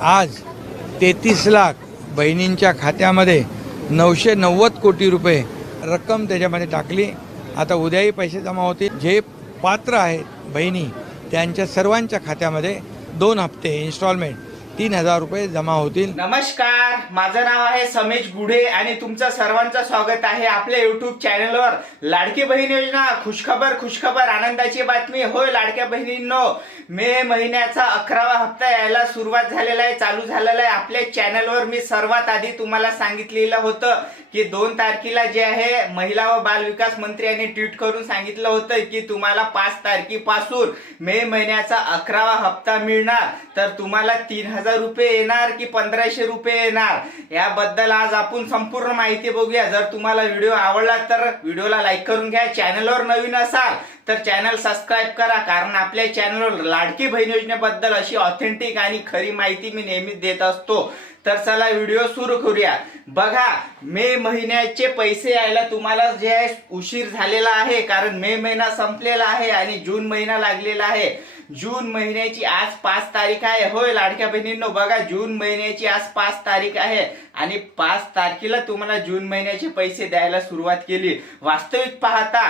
आज तेहतीस लाख बहिणींच्या खात्यामध्ये नऊशे नव्वद कोटी रुपये रक्कम त्याच्यामध्ये टाकली. आता उद्याही पैसे जमा होतील. जे पात्र आहेत बहिणी त्यांच्या सर्वांच्या खात्यामध्ये दोन हप्ते इन्स्टॉलमेंट तीन हजार रुपये जमा होतील. नमस्कार माझं नाव आहे समेश गुढे आणि तुमचं सर्वांचं स्वागत आहे आपल्या युट्यूब चॅनलवर लाडकी बहीण योजना खुशखबर खुशखबर आनंदाची बातमी. होय लाडक्या बहिणींनो मे महिन्याचा अकरावा हप्ता यायला सुरुवात झालेला आहे चालू झालेला आहे. आपल्या चॅनलवर मी सर्वात आधी तुम्हाला सांगितलेलं होतं की दोन तारखेला जे आहे महिला व बाल विकास मंत्री यांनी ट्विट करून सांगितलं होतं की तुम्हाला पाच तारखेपासून मे महिन्याचा अकरावा हप्ता मिळणार. तर तुम्हाला तीन हजार रुपये येणार की पंधराशे रुपये येणार? याबद्दल आज आपण संपूर्ण माहिती बघूया. जर तुम्हाला व्हिडिओ आवडला तर व्हिडिओला लाईक करून घ्या. चॅनलवर नवीन असाल तर चॅनल सबस्क्राईब करा. कारण आपल्या चॅनलवर लाडकी बहीण योजनेबद्दल अशी ऑथेंटिक आणि खरी माहिती मी नेहमीच देत असतो. तर चला व्हिडिओ सुरू करूया. बघा मे महिन्याचे पैसे यायला तुम्हाला जे आहे उशीर झालेला आहे. कारण मे महिना संपलेला आहे आणि जून महिना लागलेला आहे. जून महिन्याची आज पाच तारीख आहे. होय लाडक्या बहिणींनो बघा जून महिन्याची आज पाच तारीख आहे. आणि पाच तारखेला तुम्हाला जून महिन्याचे पैसे द्यायला सुरुवात केली. वास्तविक पाहता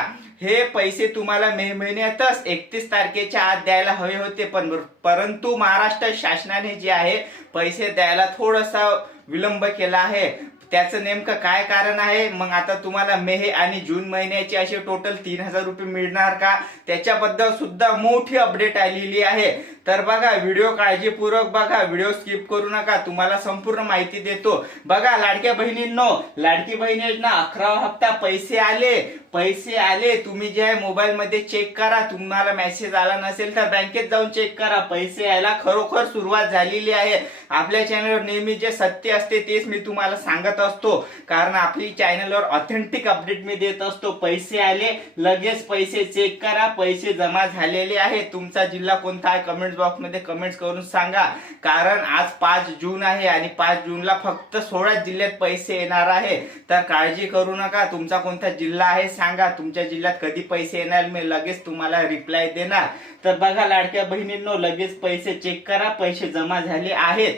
हे पैसे तुम्हाला मे महिन्यातच एकतीस तारखेच्या आत द्यायला हवे होते. पण परंतु महाराष्ट्र शासनाने जे आहे पैसे द्यायला थोडासा विलंब केला आहे. त्याचं नेमकं काय कारण आहे? मग आता तुम्हाला मे आणि जून महिन्याचे असे टोटल तीन हजार रुपये मिळणार का? त्याच्याबद्दल सुद्धा मोठी अपडेट आलेली आहे. तर बघा व्हिडिओ काळजीपूर्वक बघा व्हिडिओ स्किप करू नका. तुम्हाला संपूर्ण माहिती देतो. बघा लाडक्या बहिणींनो लाडकी बहिणींना योजना अकरा हप्ता पैसे आले. पैसे आले. तुम्ही जे आहे मोबाईल मध्ये चेक करा. तुम्हाला मेसेज आला नसेल तर बँकेत जाऊन चेक करा. पैसे यायला खरोखर सुरुवात झालेली आहे. आपल्या चॅनलवर नेहमी जे सत्य असते तेच मी तुम्हाला सांगत असतो. कारण आपली चॅनलवर ऑथेंटिक अपडेट मी देत असतो. पैसे आले लगेच पैसे चेक करा पैसे जमा झालेले आहे तुमचा जिल्हा कोणता आहे? कमेंट बॉक्समध्ये कमेंट्स करून सांगा. कारण आज पाच जून आहे आणि पाच जूनला फक्त सोळा जिल्ह्यात पैसे येणार आहे. तर काळजी करू नका. तुमचा कोणता जिल्हा आहे सांगा. तुमच्या जिल्ह्यात कधी पैसे येणार? मी लगेच तुम्हाला रिप्लाय देणार. तर बघा लाडक्या बहिणींनो लगेच पैसे चेक करा. पैसे जमा झाले आहेत.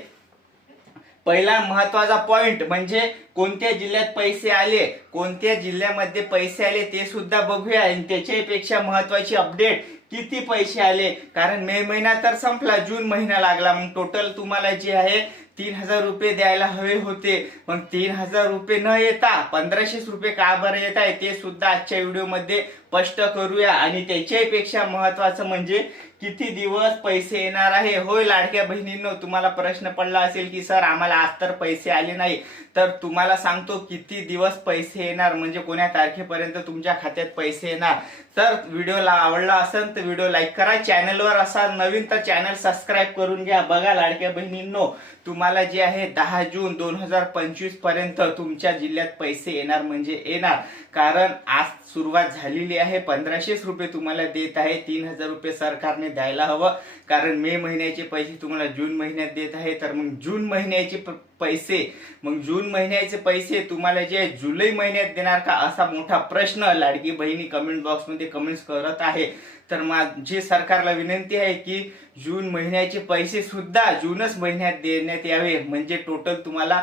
पहिला महत्त्वाचा पॉइंट म्हणजे कोणत्या जिल्ह्यात पैसे आले कोणत्या जिल्ह्यामध्ये पैसे आले ते सुद्धा बघूया. आणि त्याच्यापेक्षा महत्वाची अपडेट किती पैसे आले? कारण मे महिना तर संपला जून महिना लागला. मग टोटल तुम्हाला जे आहे तीन हजार रुपये द्यायला हवे होते. मग तीन हजार रुपये न येता पंधराशेच रुपये का बरं येत आहे ते सुद्धा आजच्या व्हिडिओमध्ये स्पष्ट करूया. आणि त्याच्यापेक्षा महत्वाचं म्हणजे किती दिवस पैसे येणार आहे? होय लाडक्या बहिणींनो तुम्हाला प्रश्न पडला असेल की सर आम्हाला आज तर पैसे आले नाही. तर तुम्हाला सांगतो किती दिवस पैसे येणार? म्हणजे कोण्या तारखेपर्यंत तुमच्या खात्यात पैसे येणार? तर व्हिडिओला आवडला असेल तर व्हिडिओ लाईक करा. चॅनलवर असा नवीन तर चॅनल सबस्क्राईब करून घ्या. बघा लाडक्या बहिणींनो तुम्हाला जे आहे दहा जून दोन हजार पंचवीसपर्यंत तुमच्या जिल्ह्यात पैसे येणार म्हणजे येणार. कारण आज सुरुवात झालेली आहे पंधराशेच रुपये तुम्हाला देत आहे. तीन हजार रुपये सरकारने द्यायला हवं. कारण मे महिन्याचे पैसे तुम्हाला जून महिन्यात देत आहे. तर मग जून महिन्याचे पैसे मग जून महिन्याचे पैसे तुम्हाला जे जुलै महिन्यात देणार का असा मोठा प्रश्न लाडकी बहिणी कमेंट बॉक्समध्ये कमेंट्स करत आहे. तर माझी सरकारला विनंती आहे की जून महिन्याचे पैसे सुद्धा जूनच महिन्यात देण्यात यावे. म्हणजे टोटल तुम्हाला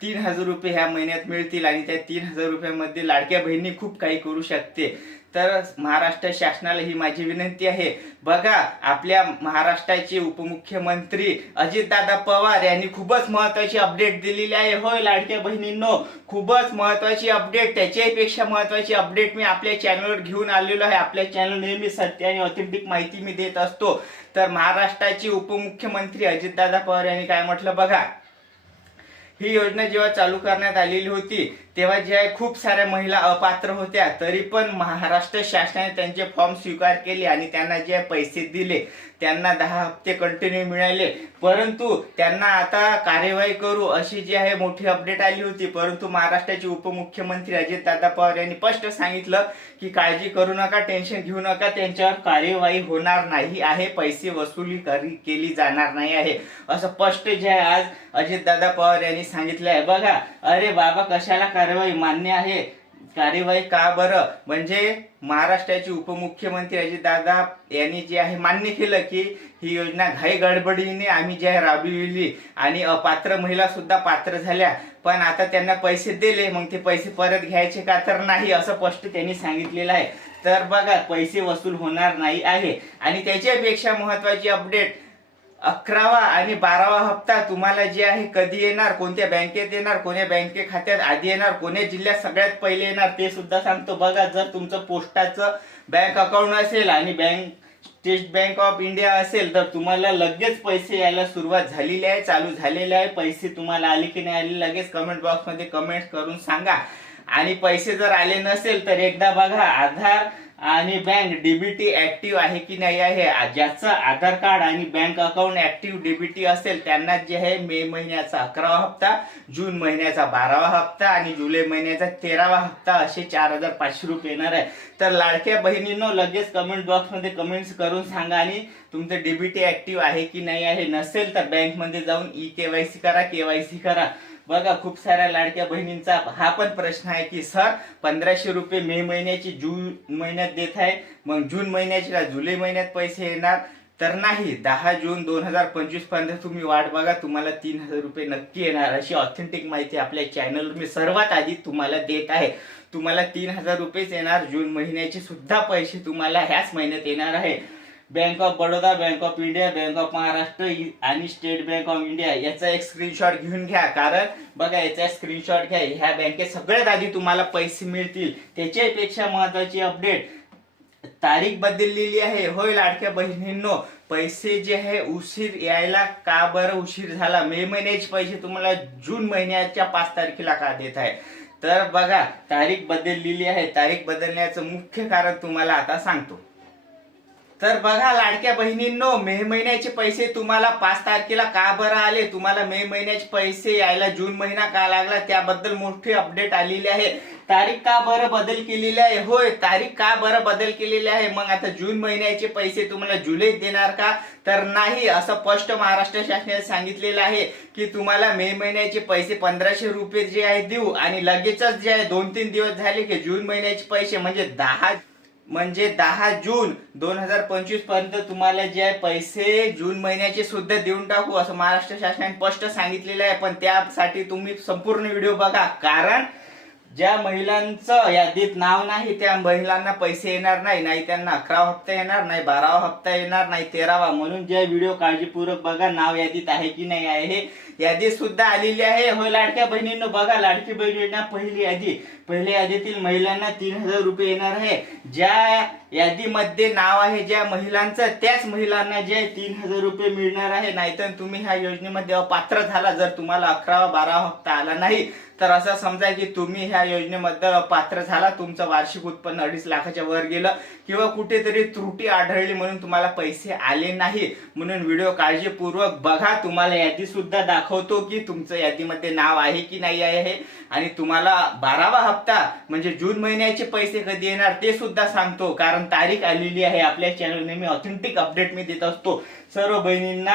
तीन हजार रुपये ह्या महिन्यात मिळतील आणि त्या तीन हजार रुपयामध्ये लाडक्या बहिणी खूप काही करू शकते. तर महाराष्ट्र शासनाला ही माझी विनंती आहे. बघा आपल्या महाराष्ट्राचे उपमुख्यमंत्री अजितदादा पवार यांनी खूपच महत्वाची अपडेट दिलेली आहे. होय लाडक्या बहिणींनो खूपच महत्वाची अपडेट त्याच्यापेक्षा महत्वाची अपडेट मी आपल्या चॅनलवर घेऊन आलेलो आहे. आपल्या चॅनल नेहमी सत्य आणि ऑथेंटिक माहिती मी देत असतो. तर महाराष्ट्राचे उपमुख्यमंत्री अजितदादा पवार यांनी काय म्हटलं? बघा ही योजना जेव्हा चालू करण्यात आलेली होती तेव्हा जे आहे खूप साऱ्या महिला अपात्र होत्या. तरी पण महाराष्ट्र शासनाने त्यांचे फॉर्म स्वीकार केले आणि त्यांना जे पैसे दिले. त्यांना दहा हप्ते कंटिन्यू मिळाले. परंतु त्यांना आता कार्यवाही करू अशी जी आहे मोठी अपडेट आली होती. परंतु महाराष्ट्राचे उपमुख्यमंत्री अजित दादा पवार यांनी स्पष्ट सांगितलं की काळजी करू नका टेन्शन घेऊ नका. त्यांच्यावर कार्यवाही होणार नाही आहे. पैसे वसुली करी केली जाणार नाही आहे. असं स्पष्ट जे आहे आज अजित दादा पवार यांनी सांगितलं आहे बघा अरे बाबा कशाला कार्यवाही मान्य आहे. कार्यवाही का बरं? म्हणजे महाराष्ट्राचे उपमुख्यमंत्री अजितदादा यांनी जे आहे मान्य केलं की ही योजना घाई गडबडीने आम्ही जी आहे राबविली आणि अपात्र महिला सुद्धा पात्र झाल्या. पण आता त्यांना पैसे दिले मग ते पैसे परत घ्यायचे का तर नाही असं स्पष्ट त्यांनी सांगितलेलं आहे. तर बघा पैसे वसूल होणार नाही आहे. आणि त्याच्यापेक्षा महत्वाची अपडेट अकरावा आणि बारावा हप्ता तुम्हाला जे आहे कधी येणार कोणत्या बँकेत येणार कोण्या बँके खात्यात आधी येणार कोण्या जिल्ह्यात सगळ्यात पहिले येणार ते सुद्धा सांगतो बघा. जर तुमचं पोस्टाचं बँक अकाउंट असेल आणि bank state bank of India असेल तर तुम्हाला लगेच पैसे यायला सुरुवात झालेली आहे चालू झालेले आहे. पैसे तुम्हाला आले की नाही आले लगेच कमेंट बॉक्समध्ये कमेंट करून सांगा. आणि पैसे जर आले नसेल तर एकदा बघा आधार आणि बँक डीबीटी ऍक्टिव्ह आहे की नाही आहे ज्याचं आधार कार्ड आणि bank account active D B T असेल त्यांना जे आहे मे महिन्याचा अकरावा हप्ता जून महिन्याचा बारावा हप्ता आणि जुलै महिन्याचा तेरावा हप्ता असे चार हजार पाचशे रुपये येणार आहे. तर लाडक्या बहिणींनो लगेच कमेंट बॉक्समध्ये कमेंट्स करून सांगा आणि तुमचं डीबीटी ऍक्टिव्ह आहे की नाही आहे. नसेल तर बँकमध्ये जाऊन ई केवायसी करा केवायसी करा. बघा खूप साऱ्या लाडक्या बहिणींचा हा पण प्रश्न आहे की सर पंधराशे रुपये मे महिन्याची जून महिन्यात देत आहे. मग जून महिन्याच्या जुलै महिन्यात पैसे येणार? तर नाही दहा जून दोन हजार पंचवीसपर्यंत तुम्ही वाट बघा तुम्हाला तीन हजार रुपये नक्की येणार. अशी ऑथेंटिक माहिती आपल्या चॅनलवर मी सर्वात आधी तुम्हाला देत आहे. तुम्हाला तीन हजार रुपयेच येणार. जून महिन्याचे सुद्धा पैसे तुम्हाला ह्याच महिन्यात येणार आहे. Bank of Baroda bank of India bank of Maharashtra आणि स्टेट बँक ऑफ इंडिया. याचा एक स्क्रीनशॉट घेऊन घ्या. कारण बघा याचा स्क्रीनशॉट घ्या. ह्या बँकेत सगळ्यात आधी तुम्हाला पैसे मिळतील. त्याच्यापेक्षा महत्वाची अपडेट तारीख बदललेली आहे. होय लाडक्या बहिणींनो. पैसे जे आहे उशीर यायला का बरं उशीर झाला? मे महिन्याचे पैसे तुम्हाला जून महिन्याच्या पाच तारखेला का देत आहे? तर बघा तारीख बदललेली आहे. तारीख बदलण्याचं मुख्य कारण तुम्हाला आता सांगतो. तर बघा लाडक्या बहिणींनो मे महिन्याचे पैसे तुम्हाला पाच तारखेला का बरं आले? तुम्हाला मे महिन्याचे पैसे यायला जून महिना का लागला? त्याबद्दल मोठी अपडेट आलेली आहे. तारीख का बरं बदल केलेली आहे? होय तारीख का बरं बदल केलेली आहे? मग आता जून महिन्याचे पैसे तुम्हाला जुलै देणार का? तर नाही असं स्पष्ट महाराष्ट्र शासनाने सांगितलेलं आहे की तुम्हाला मे महिन्याचे पैसे पंधराशे रुपये जे आहे देऊ. आणि लगेचच जे आहे दोन तीन दिवस झाले की जून महिन्याचे पैसे म्हणजे दहा म्हणजे दहा जून दोन हजार पंचवीसपर्यंत तुम्हाला जे आहे पैसे जून महिन्याचे सुद्धा देऊन टाकू असं महाराष्ट्र शासनाने स्पष्ट सांगितलेलं आहे. पण त्यासाठी तुम्ही संपूर्ण व्हिडिओ बघा. कारण ज्या महिलांचं यादीत नाव नाही त्या महिलांना पैसे येणार नाही नाही त्यांना अकरावा हप्ता येणार नाही बारावा हप्ता येणार नाही तेरावा. म्हणून जे व्हिडिओ काळजीपूर्वक बघा नाव यादीत आहे की नाही आहे. यादी सुद्धा आलेली आहे. हो लाडक्या बहिणींनो बघा लाडकी बहिणींना पहिली यादी. पहिल्या यादीतील महिलांना तीन हजार रुपये येणार आहे. ज्या यादीमध्ये नाव आहे ज्या महिलांचं त्याच महिलांना जे तीन हजार रुपये मिळणार आहे. नाहीतर तुम्ही ह्या योजनेमध्ये अपात्र झाला. जर तुम्हाला अकरावा बारावा हप्ता आला नाही तर असं समजा की तुम्ही ह्या योजनेमध्ये पात्र झाला. तुमचं वार्षिक उत्पन्न अडीच लाखाच्या वर गेलं. किंवा कुठेतरी त्रुटी आढळली म्हणून तुम्हाला पैसे आले नाही. म्हणून व्हिडिओ काळजीपूर्वक बघा. तुम्हाला यादी सुद्धा दाखवतो की तुमचं यादीमध्ये नाव आहे की नाही आहे. आणि तुम्हाला बारावा हप्ता म्हणजे जून महिन्याचे पैसे कधी येणार ते सुद्धा सांगतो. कारण तारीख आलेली आहे आपल्या चॅनलने मी ऑथेंटिक अपडेट मी देत असतो. सर्व बहिणींना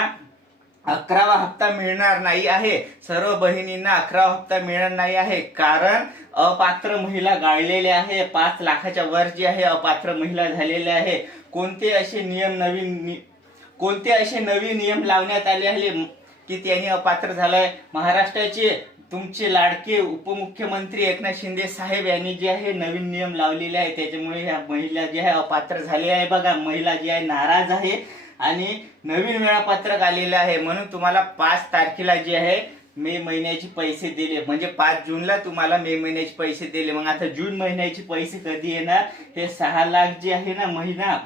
अकरावा हप्ता मिळणार नाही आहे. सर्व बहिणींना अकरावा हप्ता मिळणार नाही आहे. कारण अपात्र महिला गाळलेल्या आहे. पाच लाखाच्या वर जी आहे अपात्र महिला झालेल्या आहे. कोणते असे नियम नवीन नि- कोणते असे नवीन नियम लावण्यात आले आहे? की त्यांनी अपात्र झालाय. महाराष्ट्राचे तुमचे लाडके उपमुख्यमंत्री एकनाथ शिंदे साहेब यांनी जे आहे नवीन नियम लावलेले आहे त्याच्यामुळे ह्या महिला जे आहे अपात्र झाले आहे बघा. महिला जी आहे नाराज आहे आणि नवीन वेळापत्रक आलेलं आहे. म्हणून तुम्हाला पाच तारखेला जे आहे मे महिन्याचे पैसे दिले. म्हणजे पाच जूनला तुम्हाला मे महिन्याचे पैसे दिले. मग आता जून महिन्याचे पैसे कधी येणार? हे सहा लाख जे आहे ना महिना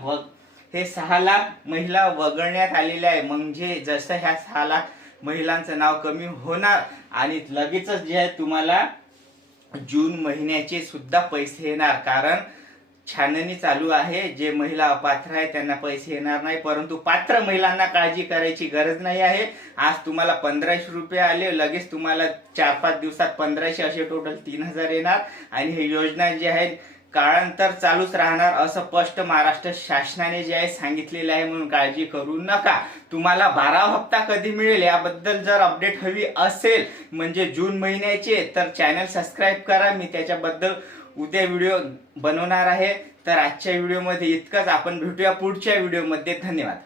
हे सहा लाख महिला वगळण्यात आलेल्या आहे. म्हणजे जसं ह्या सहा लाख महिलांचं नाव कमी होणार. आणि लगेचच जे आहे तुम्हाला जून महिन्याचे सुद्धा पैसे येणार. कारण छाननी चालू आहे. जे महिला अपात्र आहे त्यांना पैसे येणार नाही. परंतु पात्र महिलांना काळजी करायची गरज नाही आहे. आज तुम्हाला पंधराशे रुपये आले. लगेच तुम्हाला चार पाच दिवसात पंधराशे असे टोटल तीन हजार येणार. आणि ही योजना जी आहे काळांतर चालूच राहणार असं स्पष्ट महाराष्ट्र शासनाने जे आहे सांगितलेलं आहे म्हणून काळजी करू नका. तुम्हाला बारा हप्ता कधी मिळेल याबद्दल जर अपडेट हवी असेल म्हणजे जून महिन्याचे तर चॅनल सबस्क्राईब करा. मी त्याच्याबद्दल उद्या व्हिडिओ बनवणार आहे. तर आजच्या व्हिडिओमध्ये इतकंच. आपण भेटूया पुढच्या व्हिडिओमध्ये धन्यवाद.